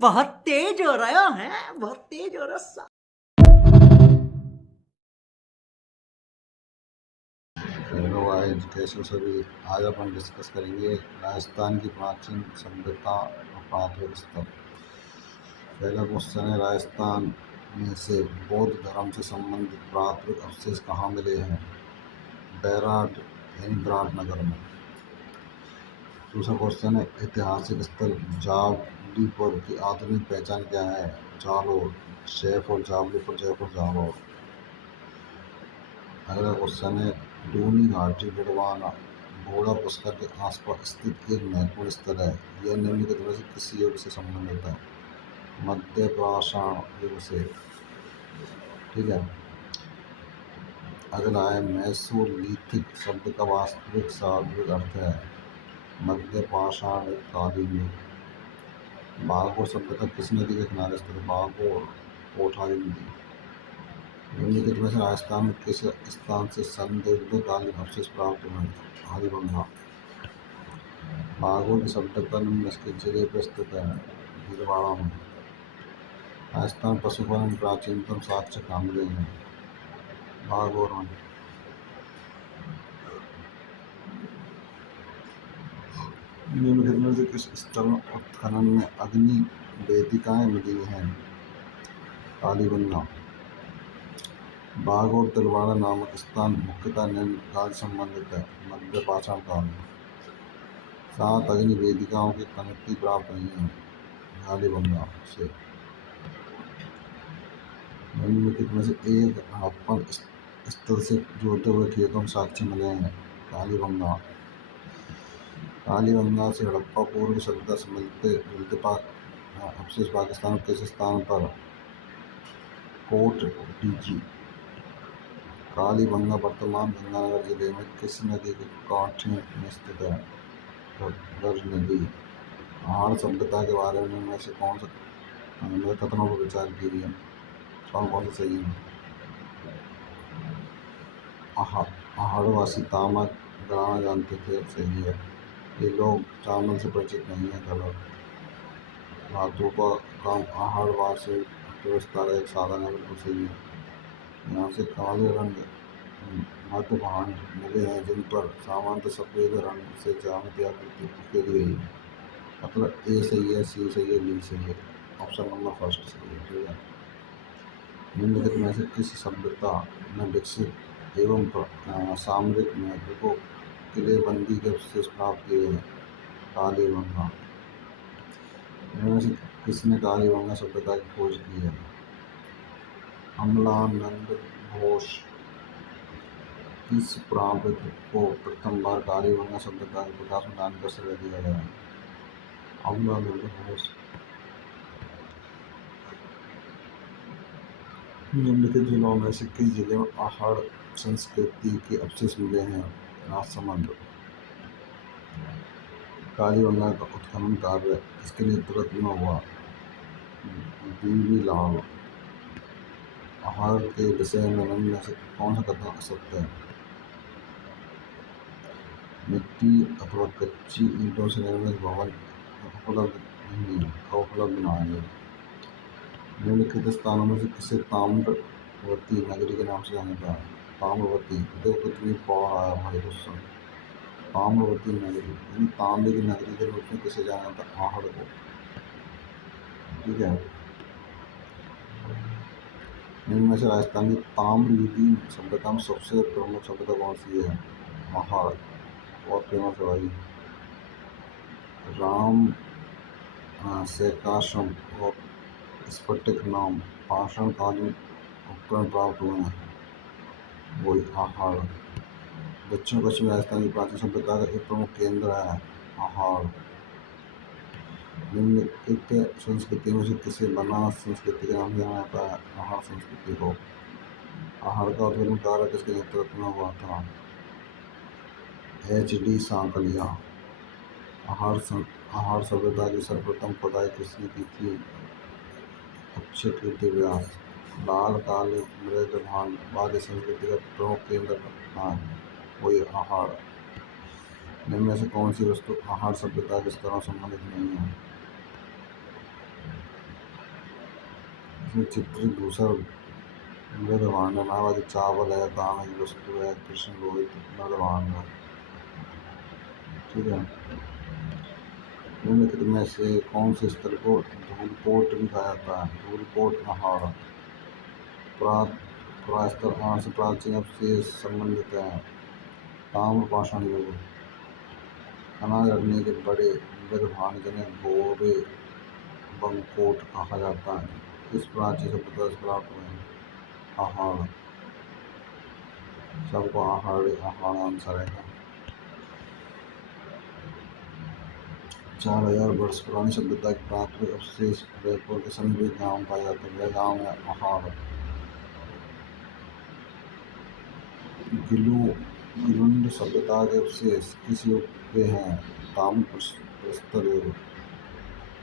बहुत तेज हो रहा है, बहुत तेज हो रहा। हेलो गाइस, कैसे हो सभी। आज अपन डिस्कस करेंगे राजस्थान की प्राचीन सभ्यता और प्राथमिक स्तर। पहला क्वेश्चन है, राजस्थान में से बौद्ध धर्म से संबंधित प्राथमिक अवशेष कहाँ मिले हैं? बैराट यानी विराटनगर में। दूसरा क्वेश्चन है, ऐतिहासिक स्थल जावलीपुर की आधुनिक पहचान क्या है? जालोर, जयपुर जावलीपुर, जयपुर जालोर। अगला क्वेश्चन है, दूनी घाटी गोंडवाना घोड़ा पुष्कर के आसपास स्थित एक महत्वपूर्ण स्थल है। यह निम्नलिखित में से किस युग से संबंधित है? मध्य पाषाण युग से। ठीक है। अगला है, मेसोलिथिक शब्द का वास्तविक शाब्दिक अर्थ है? मध्य पाषाण कालीन युग। बागोर शब्द का किस नदी के किनारे स्थित? बागोर कोठारी नदी। निम्नलिखित में से राजस्थान में किस स्थान से संदिग्ध कालीन अवशेष प्राप्त हुए हैं? हाजीबंगा। बागोर की सभ्यता निम्न के जिले पर स्थित है? भीलवाड़ा में। राजस्थान पशुपालन में प्राचीनतम साक्ष्य कहाँ मिले हैं? बागोर में। निम्नलिखित में से किस स्थल उत्खनन में अग्नि वेदिकाएं मिली हैं? कालीबंगा। बागोर तिलवाड़ा नामक स्थान मुख्यतः निम्न काल से संबंधित है? मध्य पाषाण काल। 7 अग्नि वेदिकाओं की पंक्ति प्राप्त हुई है? कालीबंगा से। निम्नलिखित में से एक हड़प्पन स्थल से जुड़ते हुए खेतों में साक्ष्य मिले हैं? कालीबंगा। कालीबंगा से हड़प्पा पूर्व सभ्यता से मिलते जुलते अवशेष पाकिस्तान के किस स्थान पर? Coat DG. कालीबंगा वर्तमान गंगानगर जिले में किस नदी के कांठे में स्थित है? घग्गर नदी। आहड़ सभ्यता के बारे में से कौन सा कथनों पर विचार कीजिए? कौन कौन से सही है? आहड़वासी तामा गड़ाना जानते थे, सही है। ये लोग चावल से परिचित नहीं है, गलत। धातु का काम आहड़वासी अर्थव्यवस्था का एक साधन है, बिल्कुल सही है। यहाँ से काले रंग मध्य भांड मिले हैं जिन पर सामान्यतः सफेद रंग से ज्यामिति आकृति उकेरी गई है। मतलब ए सही है, सी सही है, डी सही है। ऑप्शन नंबर फर्स्ट सही है। ठीक है। निम्नलिखित में से किस सभ्यता में विकसित एवं सामरिक महत्व को किलेबंदी के अवशेष प्राप्त किए हैं? कालीबंगा। इनमें से किसने कालीबंगा सभ्यता की खोज की है? अमलानंद घोष। किस पुरावृत्त को प्रथम बार कालीबंगा सभ्यता के विकास में दान का श्रेय दिया गया है? अमलानंद घोष। निम्नलिखित जिलों में से किस जिले में आहड़ संस्कृति के अवशेष मिले हैं? राजसमंद। कालीबंगा का उत्खनन कार्य किसके नेतृत्व में हुआ? बीवी लाल। आहड़ के विषय में निम्न से कौन सा कथन सत्य है? मिट्टी अथवा कच्ची ईंटों से निर्मित भवन उपलब्ध न है। निम्नलिखित स्थानों में से किसे ताम्रवती नगरी के नाम से जाना जाता है? ताम्रवती। देखो कितनी बार आया भाई क्वेश्चन। ताम्रवती नगरी यानी तांबे की नगरी के रूप में किसे जाना जाता है? आहड़ को। ठीक है। इनमें से राजस्थान की ताम्रयुगीन सभ्यता में सबसे प्रमुख सभ्यता कौन सी है? आहड़। बहुत फेमस है भाई। राम सेकाश्रम और स्फटिक नाम पाषाण कालीन उपकरण प्राप्त हुए हैं? वही आहड़। दक्षिण पश्चिमी राजस्थान की प्राचीन सभ्यता का एक प्रमुख केंद्र है? आहड़। निम्नलिखित संस्कृति में से किसे बनास संस्कृति के नाम से जाना जाता है? आहड़ संस्कृति को। आहड़ का उत्खनन कार्य किसके नेतृत्व में हुआ था? HD सांकलिया। आहड़ सभ्यता की सर्वप्रथम खुदाई किसने की थी? अक्षय कीर्ति व्यास। लाल काले मृद भांड वाली संस्कृति का प्रमुख केंद्र कहाँ है? वही आहड़। निम्न में से कौन सी वस्तु आहड़ सभ्यता के स्तरों से संबंधित नहीं है? इसमें चित्रित दूसर मृद भांड नावादी चावल है, दाना की वस्तु है, कृष्ण रोहित मृद भांड है। ठीक है। निम्नलिखित में से कौन से स्थल को धूलपोट भी कहा जाता है? धूलपोट पहाड़ पुरास्तर आण से प्राचीन अवशेष संबंधित है। ताम्र पाषाण युग अनाज रखने के बड़े मृद भांड जिन्हें बोरे बंकोट कहा जाता है, इस प्राचीन सभ्यता से प्राप्त हुए हैं। आहड़ सबको आहड़ आंसर है। 4000 वर्ष पुरानी सभ्यता के प्राथमिक अवशेष उदयपुर के समीप एक गाँव पाया जाता है। यह गाँव है आहड़। गिलुंड सभ्यता के अवशेष किस युग के हैं? ताम्र प्रस्तर युग।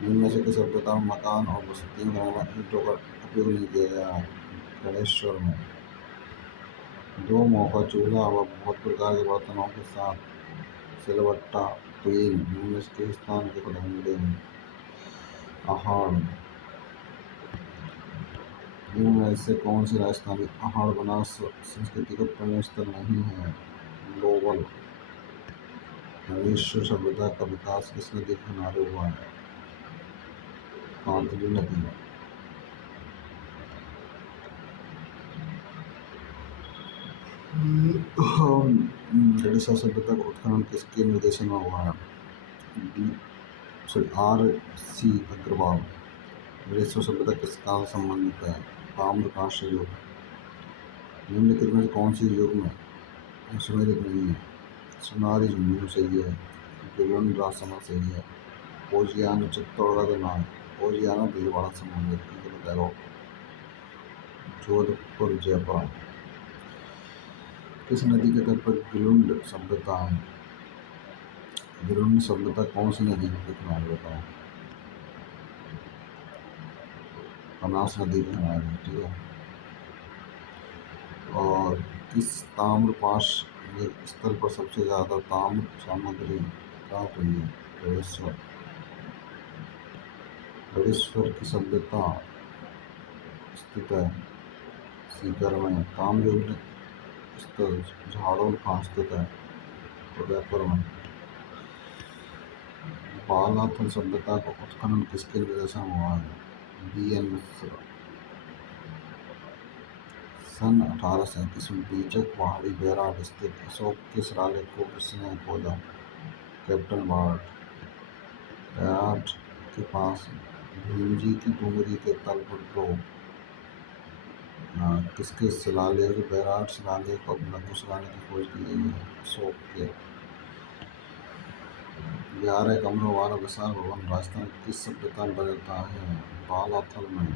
निम्न में से किस सभ्यता में मकान और बस्ती बनाने में ईंटों का उपयोग नहीं किया गया है? गणेश्वर में। दो मुँह का चूल्हा व बहुत प्रकार के बर्तनों के साथ सिलवट्टा तेल निम्न में से किस स्थान के पतंगे में? आहड़। निम्न में से कौन सी राजस्थानी आहड़ बनास संस्कृति का प्रमुख स्थल नहीं है? लोवल। हरीश्वर सभ्यता का विकास किस नदी के किनारे हुआ है? कांतली नदी। ओडिशा सभ्यता का उत्खनन किसके निर्देशन में हुआ है? R.C. अग्रवाल। वृषभ सभ्यता किस काल से संबंधित है? ताम्रकांस्य युग। निम्नलिखित में कौन सी युग में सुमेलित नहीं है? सुनारी जुम्मू सही है। गिलुंड राजसमंद सही है। ओजियाना चित्तौड़गढ़ नाम ओजियाना भीलवाड़ा संबंधित। जोधपुर जयपुर। किस नदी के तट पर गिलुंड सभ्यता है? गिलुंड सभ्यता कौन सी नदी के किनारे बताओ? बनास नदी के किनारे। ठीक है। और किस ताम्रपाश स्थल पर सबसे ज्यादा ताम्र सामग्री प्राप्त हुई है? हरीश्वर की सभ्यता स्थित है सीकर में। ताम्र स्थल झाड़ोल कहाँ स्थित है? उदयपुर में। बालाथल सभ्यता का उत्खनन किसके निर्देशन में हुआ है? B.N. मिश्र। सन 1837 में बीजक पहाड़ी बैराग स्थित अशोक के शिलालेख को किसने खोजा? Captain BART. बैराट के पास भीमजी की डूंगरी के तल पर दो किसके शिलालेख? बैराट शिलालेख और लघु शिलालेख की खोज की गई है अशोक के। 11 कमरों वाला विशाल भवन राजस्थान की किस सभ्यता में बदलता है? बालाथल में।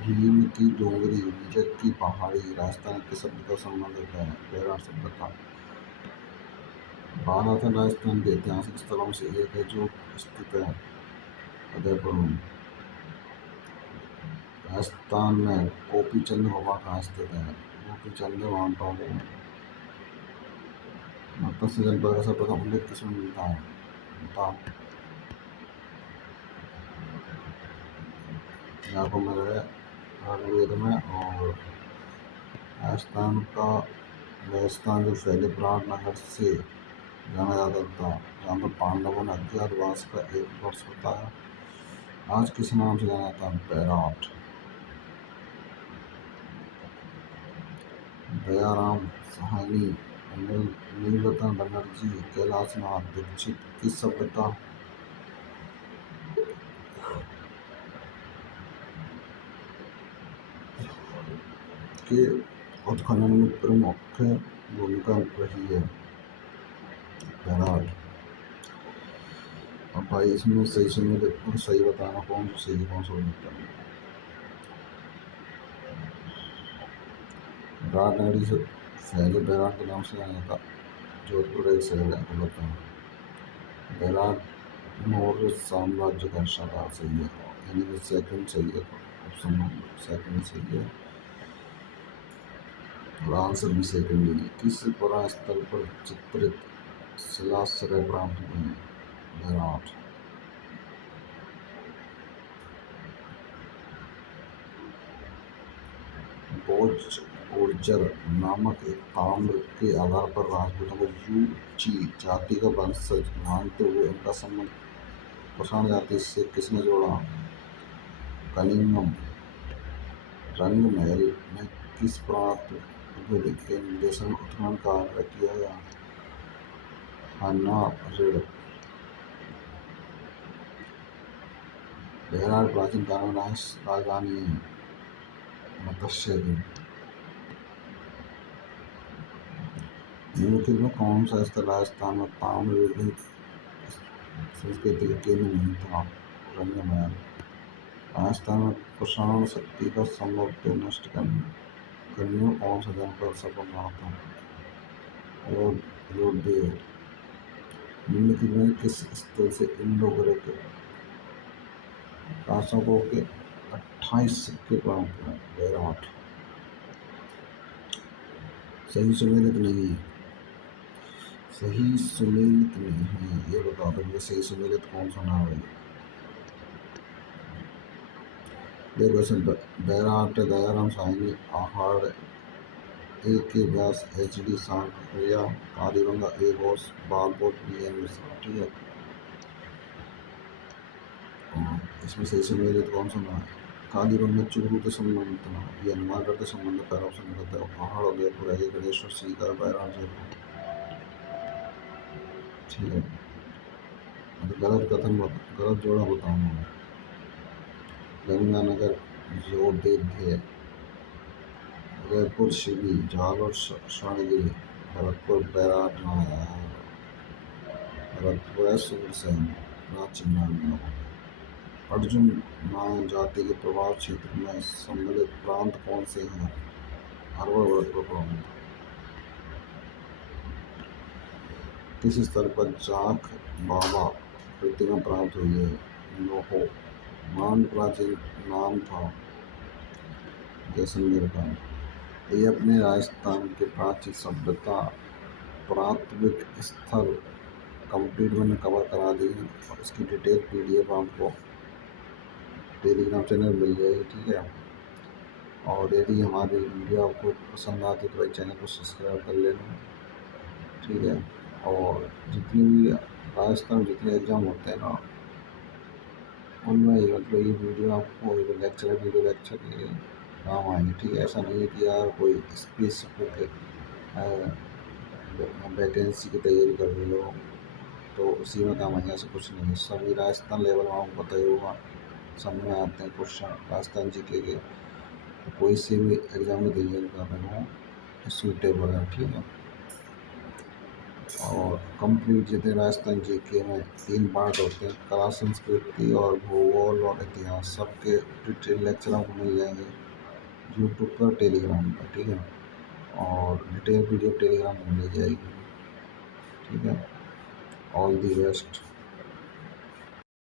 भीम की डोंगरी बीजक की पहाड़ी राजस्थान की सभ्यता संबंधित है? बैराट सभ्यता। बालाथल राजस्थान के ऐतिहासिक स्थलों में से एक है जो स्थित है उदयपुर में। राजस्थान में गोपीचंद गुफा कहाँ स्थित है? गोपीचंद माउंट आबू में। मत्स्य जनपद का सर्वप्रथम उल्लेख किसमें मिलता है? याको में ऋग्वेद में। और राजस्थान जो पहले प्राण नगर से जाना जाता था, जहाँ पर पांडवों ने अज्ञातवास का एक वर्ष होता है, आज किस नाम से जाना जाता है? बैराट। दयाराम साहनी, नीलरतन बनर्जी, कैलाशनाथ दीक्षित किस सभ्यता के उत्खनन में प्रमुख भूमिका रही है? बैराट। अब भाई इसमें सही सुनिए और सही बताना कौन सा सही कौन सा गलत है। बैराट नगरी से पहले बैराट के नाम से जाना था। जोधपुर एक शहर है गलत है। बैराट मौर्य साम्राज्य का हिस्सा था सही है। यानी कि सेकंड सही है। ऑप्शन नंबर सेकंड सही है और आंसर भी सेकंड ही है। किस पुराण स्थल पर चित्रित शिलाश्रय प्राप्त हुए हैं? बैराट। ओर्जर नामक एक ताम्र के आधार पर राजपूतों को यूची जाति का वंशज मानते हुए उनका संबंध कुषाण जाति से किसने जोड़ा? कलिंगम। रंगमहल में किस पुरातत्वविद के निर्देशन में उत्खनन कार्य किया गया? हन्ना ऋण। बेहरार प्राचीन काल में राजधानी है। मत्स्य। निम्नलिखित में कौन सा स्थल राजस्थान में ताम्रयुगीन संस्कृति का केंद्र नहीं था? रंगमहल। राजस्थान में कुषाण शक्ति का संभवतः नष्ट करने में कौन सा जनपद सफल रहा था? योधेय। निम्नलिखित में किस स्थल से इंडो ग्रीक शासकों के 28 सिक्के प्राप्त हुए? बेरहाट। सही सुमेलित नहीं है। सही सुमेलित नहीं है, ये बता दो मुझे सही सुमेलित कौन सा नाम है? देखो इसमें बेरहाट, दयाराम साहिनी, आहड़, ए के व्यास, HD सांकरिया, कालीबंगा, ए घोष, बागबोट, BN मिश्रा। ठीक है, इसमें सही सुमेलित कौन सा नाम है? कालीबंगा चूरू के संबंध था, ये हनुमानगढ़ के संबंध पहला ऑप्शन निकलता है। आहड़ उदयपुर है, गणेश्वर सीकर, बैराम जयपुर। ठीक है, गलत कथन गलत जोड़ा बताऊंगा। गंगानगर योधेय, उदयपुर शिवी, जालोर स्वर्णगिरी, भरतपुर बैराट भरतपुर सुरसेन प्राचीन नाम। अर्जुन नायक जाति के प्रभाव क्षेत्र में सम्मिलित प्रांत कौन से हैं? अरवल भरतपुर प्रांत। किस स्थल पर जाख बाबा प्रतिमा प्राप्त हुई है? लोहो। मान प्राचीन नाम था जैसलमेर का। ये अपने राजस्थान के प्राचीन सभ्यता पुरातत्विक स्थल कंप्लीट मैंने कवर करा दी है और इसकी डिटेल PDF आपको टेलीग्राम चैनल मिल जाएगी। ठीक है, और यदि हमारी वीडियो आपको पसंद आती तो भाई चैनल को सब्सक्राइब कर लेना। ठीक है, और जितनी भी राजस्थान जितने एग्ज़ाम होते हैं ना उनमें मतलब ये वीडियो आपको वीडियो लेक्चर के काम आएंगे। ठीक है, ऐसा नहीं है कि यार कोई स्पेसिफिक वैकेंसी की तैयारी कर रहे हो तो उसी में काम आएंगे, ऐसा कुछ नहीं है। सभी राजस्थान लेवल में आपको पता ही होगा, सब में आते हैं क्वेश्चन राजस्थान GK के, तो कोई से भी एग्ज़ाम में तैयारी कर रहे हो सूटेबल है। ठीक है, और कंप्लीट जितने राजस्थान GK में 3 पार्ट होते हैं, कला, संस्कृति और भूगोल और इतिहास, सबके डिटेल लेक्चर आपको मिल जाएंगे यूट्यूब पर, टेलीग्राम पर। ठीक है, और डिटेल वीडियो टेलीग्राम में मिल जाएगी। ठीक है, ऑल दी बेस्ट।